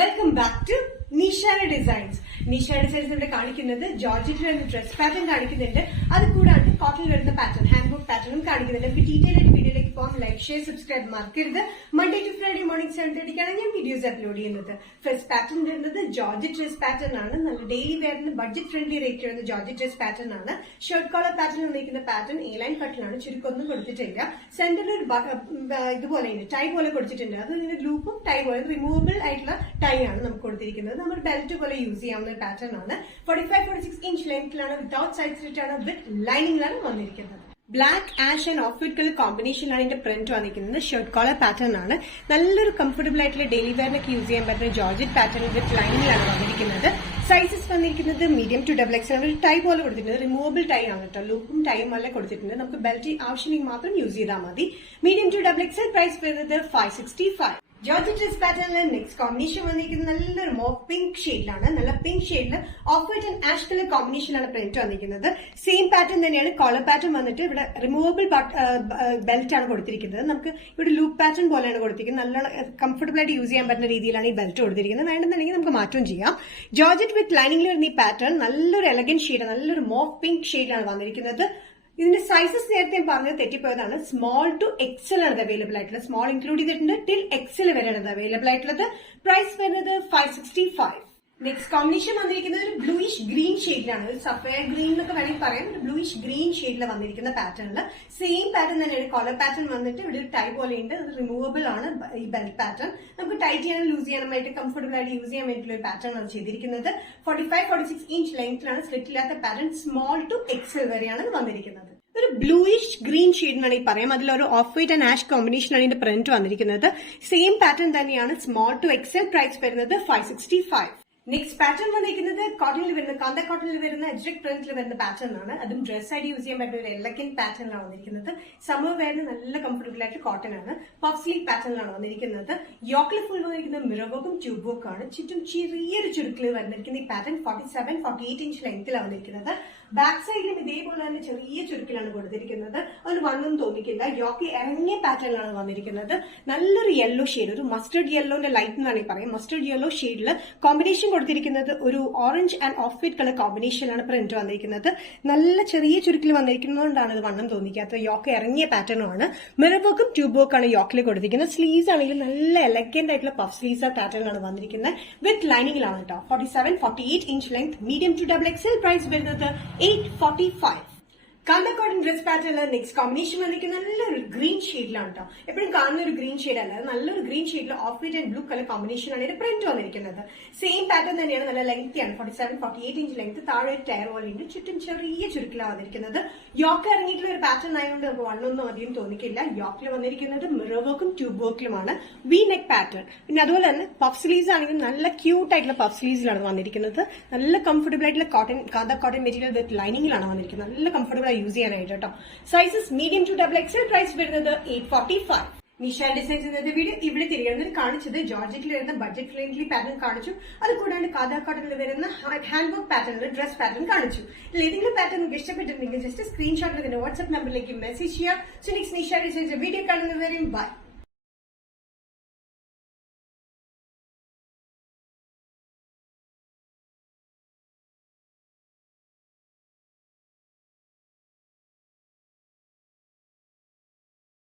Welcome back to Nishara designs. Nishara designs ഇവിടെ കാണിക്കുന്നത് ജോർജറ്റിൽ വരുന്ന ഡ്രസ് പാറ്റേൺ കാണിക്കുന്നുണ്ട്. അത് കൂടാണ്ട് കോട്ടണിൽ വരുന്ന പാറ്റേൺ, ഹാൻഡ് ബുക്ക് പാറ്റേണും കാണിക്കുന്നുണ്ട്. അപ്പൊ ഡീറ്റെയിൽ ആയിട്ട് വീഡിയോയിലേക്ക് പോകാം. ലൈക്ക്, ഷെയർ, സബ്സ്ക്രൈബ് മറക്കരുത്. മൺഡേ ടു ഫ്രൈഡേ മോർണിംഗ് 7:30 ഞാൻ വീഡിയോസ് അപ്ലോഡ് ചെയ്യുന്നത്. ഫസ്റ്റ് പാറ്റേൺ വരുന്നത് ജോർജറ്റ് ഡ്രസ് പാറ്റേൺ ആണ്. നല്ല ഡെയിലി വെയറിന് ബഡ്ജറ്റ് ഫ്രണ്ട്ലി റേറ്റ് വരുന്ന ജോർജറ്റ് ഡ്രസ് പാറ്റേൺ ആണ്. ഷർട്ട് കോളർ പാറ്റേൺ വന്നിരിക്കുന്ന പാറ്റേൺ എ ലൈൻ കട്ടിലാണ്. ചുരുക്കൊന്നും കൊടുത്തിട്ടില്ല. സെന്ററിൽ ഒരു ഇതുപോലെ ടൈ പോലെ കൊടുത്തിട്ടുണ്ട്. അത് ലൂപ്പും ടൈ പോലെ റിമൂവബിൾ ആയിട്ടുള്ള ടൈ ആണ് നമുക്ക് കൊടുത്തിരിക്കുന്നത്. നമ്മൾ ബെൽറ്റ് പോലെ യൂസ് ചെയ്യാവുന്ന പാറ്റേൺ ആണ്. 45-46 ഇഞ്ച് ലെങ്ത്തിലാണ്. വിത്തൗട്ട് സൈഡ് സ്ലിറ്റ് ആണ്. വിത്ത് ലൈനിങ്ങിലാണ് വന്നിരിക്കുന്നത്. Black, ash and off white colour കോമ്പിനേഷനിലാണ് ഇതിന്റെ പ്രിന്റ് വന്നിരിക്കുന്നത്. ഷർട്ട് കോളർ പാറ്റേൺ ആണ്. നല്ലൊരു കംഫർട്ടബിൾ ആയിട്ടുള്ള ഡെയിലി വെയറിനൊക്കെ യൂസ് ചെയ്യാൻ പറ്റുന്ന ജോർജറ്റ് പാറ്റേൺ വിത്ത് ലൈനിങ്ങിലാണ് വന്നിരിക്കുന്നത്. സൈസസ് വന്നിരിക്കുന്നത് മീഡിയം ടു ഡബിൾ എക്സ് ആണ്. ഒരു ടൈ പോലെ കൊടുത്തിട്ടുണ്ട്. റിമൂവബിൾ ടൈ ആണ് കേട്ടോ. ലൂപ്പും ടൈയും അല്ല കൊടുത്തിട്ടുണ്ട്. നമുക്ക് ബെൽറ്റ് ആവശ്യമെങ്കിൽ മാത്രം യൂസ് ചെയ്താൽ മതി. Medium to double X price വരുന്നത് 565. ജോർജറ്റ് ഡ്രസ് പാറ്റേണിൽ നെക്സ്റ്റ് കോമ്പിനേഷൻ വന്നിരിക്കുന്നത് നല്ലൊരു മോഫ് പിങ്ക് ഷെയ്ഡിലാണ്. നല്ല പിങ്ക് ഷെയ്ഡിൽ off white and ash colour കോമ്പിനേഷനിലാണ് പ്രിന്റ് വന്നിരിക്കുന്നത്. സെയിം പാറ്റേൺ തന്നെയാണ്. കോളർ പാറ്റേൺ വന്നിട്ട് ഇവിടെ റിമൂവബിൾ ബെൽറ്റ് ആണ് കൊടുത്തിരിക്കുന്നത്. നമുക്ക് ഇവിടെ ലൂപ്പ് പാറ്റേൺ പോലെയാണ് കൊടുത്തിരിക്കുന്നത്. നല്ല കംഫർട്ടബിൾ ആയിട്ട് യൂസ് ചെയ്യാൻ പറ്റുന്ന രീതിയിലാണ് ഈ ബെൽറ്റ് കൊടുത്തിരിക്കുന്നത്. വേണമെന്നുണ്ടെങ്കിൽ നമുക്ക് മാറ്റവും ചെയ്യാം. ജോർജറ്റ് വിത്ത് ലൈനിങ്ങിൽ വരുന്ന ഈ പാറ്റേൺ നല്ലൊരു എലഗന്റ് ഷെയ്ഡ്, നല്ലൊരു മോഫ് പിങ്ക് ഷെയ്ഡിലാണ് വന്നിരിക്കുന്നത്. ഇതിന്റെ സൈസസ് നേരത്തെ പറഞ്ഞത് തെറ്റിപ്പോയതാണ്. സ്മോൾ ടു എക്സൽ ആണ് അവൈലബിൾ ആയിട്ടുള്ളത്. സ്മോൾ ഇൻക്ലൂഡ് ചെയ്തിട്ടുണ്ട്. ടിൽ എക്സൽ വരെയാണ് അവൈലബിൾ ആയിട്ടുള്ളത്. പ്രൈസ് വരുന്നത് 565. നെക്സ്റ്റ് കോമ്പിനേഷൻ വന്നിരിക്കുന്നത് ഒരു ബ്ലൂയിഷ് ഗ്രീൻ ഷെയ്ഡിലാണ്. ഒരു സഫയർ ഗ്രീൻ എന്നൊക്കെ വേണമെങ്കിൽ പറയാം. ഒരു ബ്ലൂയിഷ് ഗ്രീൻ ഷെയ്ഡിൽ വന്നിരിക്കുന്ന പാറ്റേണിൽ സെയിം പാറ്റേൺ തന്നെയാണ്. കോളർ പാറ്റേൺ വന്നിട്ട് ഇവിടെ ഒരു ടൈ പോലെ ഉണ്ട്. അത് റിമൂവബിൾ ആണ്. ഈ ബെൽറ്റ് പാറ്റേൺ നമുക്ക് ടൈറ്റ് ചെയ്യാനും ലൂസ് ചെയ്യാനുമായിട്ട് കംഫർട്ടബിൾ ആയിട്ട് യൂസ് ചെയ്യാൻ വേണ്ടിയിട്ടുള്ള ഒരു പാറ്റേൺ ആണ് ചെയ്തിരിക്കുന്നത്. 45-46 ഇഞ്ച് ലെങ്ത്തിലാണ്. സ്ലിറ്റ് ഇല്ലാത്ത പാറ്റേൺ. സ്മോൾ ടു എക്സൽ വരെയാണ് വന്നിരിക്കുന്നത്. ഒരു ബ്ലൂയിഷ് ഗ്രീൻ ഷെയ്ഡിനാണ് ഈ പറയാം. അതിലൊരു ഓഫ് വൈറ്റ് ആൻഡ് ആഷ് കോമ്പിനേഷനാണ് ഇതിന്റെ പ്രിന്റ് വന്നിരിക്കുന്നത്. സെയിം പാറ്റേൺ തന്നെയാണ്. സ്മോൾ ടു എക്സൽ പ്രൈസ് വരുന്നത് 565. നെക്സ്റ്റ് പാറ്റേൺ വന്നിരിക്കുന്നത് കോട്ടണിൽ വരുന്ന കാന്ത കോട്ടണിൽ വരുന്ന എജ്രിക് പ്രിന്റിൽ വരുന്ന പാറ്റേൺ ആണ്. അതും ഡ്രസ് ആയിട്ട് യൂസ് ചെയ്യാൻ പറ്റുന്ന ഒരു എലഗന്റ് പാറ്റേണിലാണ് വന്നിരിക്കുന്നത്. സമ്മർ വെയറിന് നല്ല കംഫർട്ടബിൾ ആയിട്ട് കോട്ടൺ ആണ്. പഫ് സ്ലീവ് പാറ്റേണിലാണ് വന്നിരിക്കുന്നത്. യോക്കിൽ ഫുൾ വന്നിരിക്കുന്നത് മിറർ വർക്കും ട്യൂബ് വർക്കും ആണ്. ചുറ്റും ചെറിയൊരു ചുരുക്കിൽ വന്നിരിക്കുന്ന ഈ പാറ്റേൺ 47-48 ഇഞ്ച് ലെങ്ത്തിലാണ് വന്നിരിക്കുന്നത്. ബാക്ക് സൈഡിലും ഇതേപോലെ തന്നെ ചെറിയ ചുരുക്കിലാണ് കൊടുത്തിരിക്കുന്നത്. അതിന് വണ്ണൊന്നും തോന്നിക്കില്ല. യോക്കി ഇറങ്ങിയ പാറ്റേണിലാണ് വന്നിരിക്കുന്നത്. നല്ലൊരു യെല്ലോ ഷെയ്ഡ്, ഒരു മസ്റ്റർഡ് യെല്ലോന്റെ ലൈറ്റ് എന്നാണ് പറയാം. മസ്റ്റർഡ് യെല്ലോ ഷെയ്ഡിൽ കോമ്പിനേഷൻ കൊടുത്തിരിക്കുന്നത് ഒരു orange and off white colour കോമ്പിനേഷനിലാണ് പ്രിന്റ് വന്നിരിക്കുന്നത്. നല്ല ചെറിയ ചുരുക്കിൽ വന്നിരിക്കുന്നതുകൊണ്ടാണ് ഇത് വണ്ണം തോന്നിക്കാത്തത്. യോക്ക് ഇറങ്ങിയ പാറ്റേണുമാണ്. മിറർ വർക്കും ട്യൂബ് വർക്കാണ് യോക്കിൽ കൊടുത്തിരിക്കുന്നത്. സ്ലീവ്സ് ആണെങ്കിൽ നല്ല എലഗന്റ് ആയിട്ടുള്ള പഫ് സ്ലീവ്സ് പാറ്റേണിലാണ് വന്നിരിക്കുന്നത്. വിത്ത് ലൈനിങ്ങിലാണ് കേട്ടോ. 47-48 inch length. Medium to double XL price വരുന്നത് 845. കാന്ത കോട്ടൺ ഡ്രസ് പാറ്റേണിൽ നെക്സ്റ്റ് കോമ്പിനേഷൻ വന്നിരിക്കുന്ന നല്ലൊരു ഗ്രീൻ ഷെയ്ഡിലാണ് കേട്ടോ. എപ്പോഴും കാണുന്ന ഒരു ഗ്രീൻ ഷെയ്ഡ് അല്ല, നല്ലൊരു ഗ്രീൻ ഷെയ്ഡിൽ off white and blue colour കോമ്പിനേഷനാണ് ഇതിന്റെ പ്രിന്റ് വന്നിരിക്കുന്നത്. സെയിം പാറ്റേൺ തന്നെയാണ്. നല്ല ലെങ്തിയാണ്. 47-48 ഇഞ്ച് ലെങ്ത്. താഴെ ഒരു ടയർ പോലെ ഉണ്ട്. ചുറ്റും ചെറിയ ചുരുക്കിലാണ് വന്നിരിക്കുന്നത്. യോക്ക് ഇറങ്ങിയിട്ടുള്ള ഒരു പാറ്റേൺ ആയതുകൊണ്ട് നമുക്ക് വണ്ണൊന്നും അധികം തോന്നിക്കില്ല. യോക്കിൽ വന്നിരിക്കുന്നത് മിറർ വർക്കും ട്യൂബ് വർക്കിലുമാണ്. V neck pattern. പിന്നെ അതുപോലെ തന്നെ പഫ് സ്ലീവ്സ് ആണെങ്കിൽ നല്ല ക്യൂട്ട് ആയിട്ടുള്ള പഫ് സ്ലീവ്സിലാണ് വന്നിരിക്കുന്നത്. നല്ല കംഫർട്ടബിൾ ആയിട്ടുള്ള കാന്ത കോട്ടൺ മെറ്റീരിയൽ വിത്ത് ലൈനിങ്ങിലാണ് വന്നിരിക്കുന്നത്. നല്ല കംഫർട്ടബിൾ യൂസ് ചെയ്യാനായിട്ട് കേട്ടോ. Sizes medium to double XL. Price വരുന്നത് 845. നിഷാര ഡിസൈൻസ് ഇന്നത്തെ വീഡിയോ ഇവിടെ തിരികെ കാണിച്ചത് ജോർജറ്റിൽ വരുന്ന ബഡ്ജറ്റ് ഫ്രണ്ട്ലി പാറ്റേൺ കാണിച്ചു. അത് കൂടാണ്ട് കാന്ത കോട്ടണിൽ വരുന്ന ഹാൻഡ് വർക്ക് പാറ്റേണിൽ ഡ്രസ് പാറ്റേൺ കാണിച്ചു. ഏതെങ്കിലും പാറ്റേൺ നിങ്ങൾക്ക് ഇഷ്ടപ്പെട്ടിട്ടുണ്ടെങ്കിൽ ജസ്റ്റ് സ്ക്രീൻഷോട്ടിൽ വാട്സ്ആപ്പ് നമ്പറിലേക്ക് മെസ്സേജ് ചെയ്യാം. So next Nishara designs video കാണുന്നവരെയും ബൈ.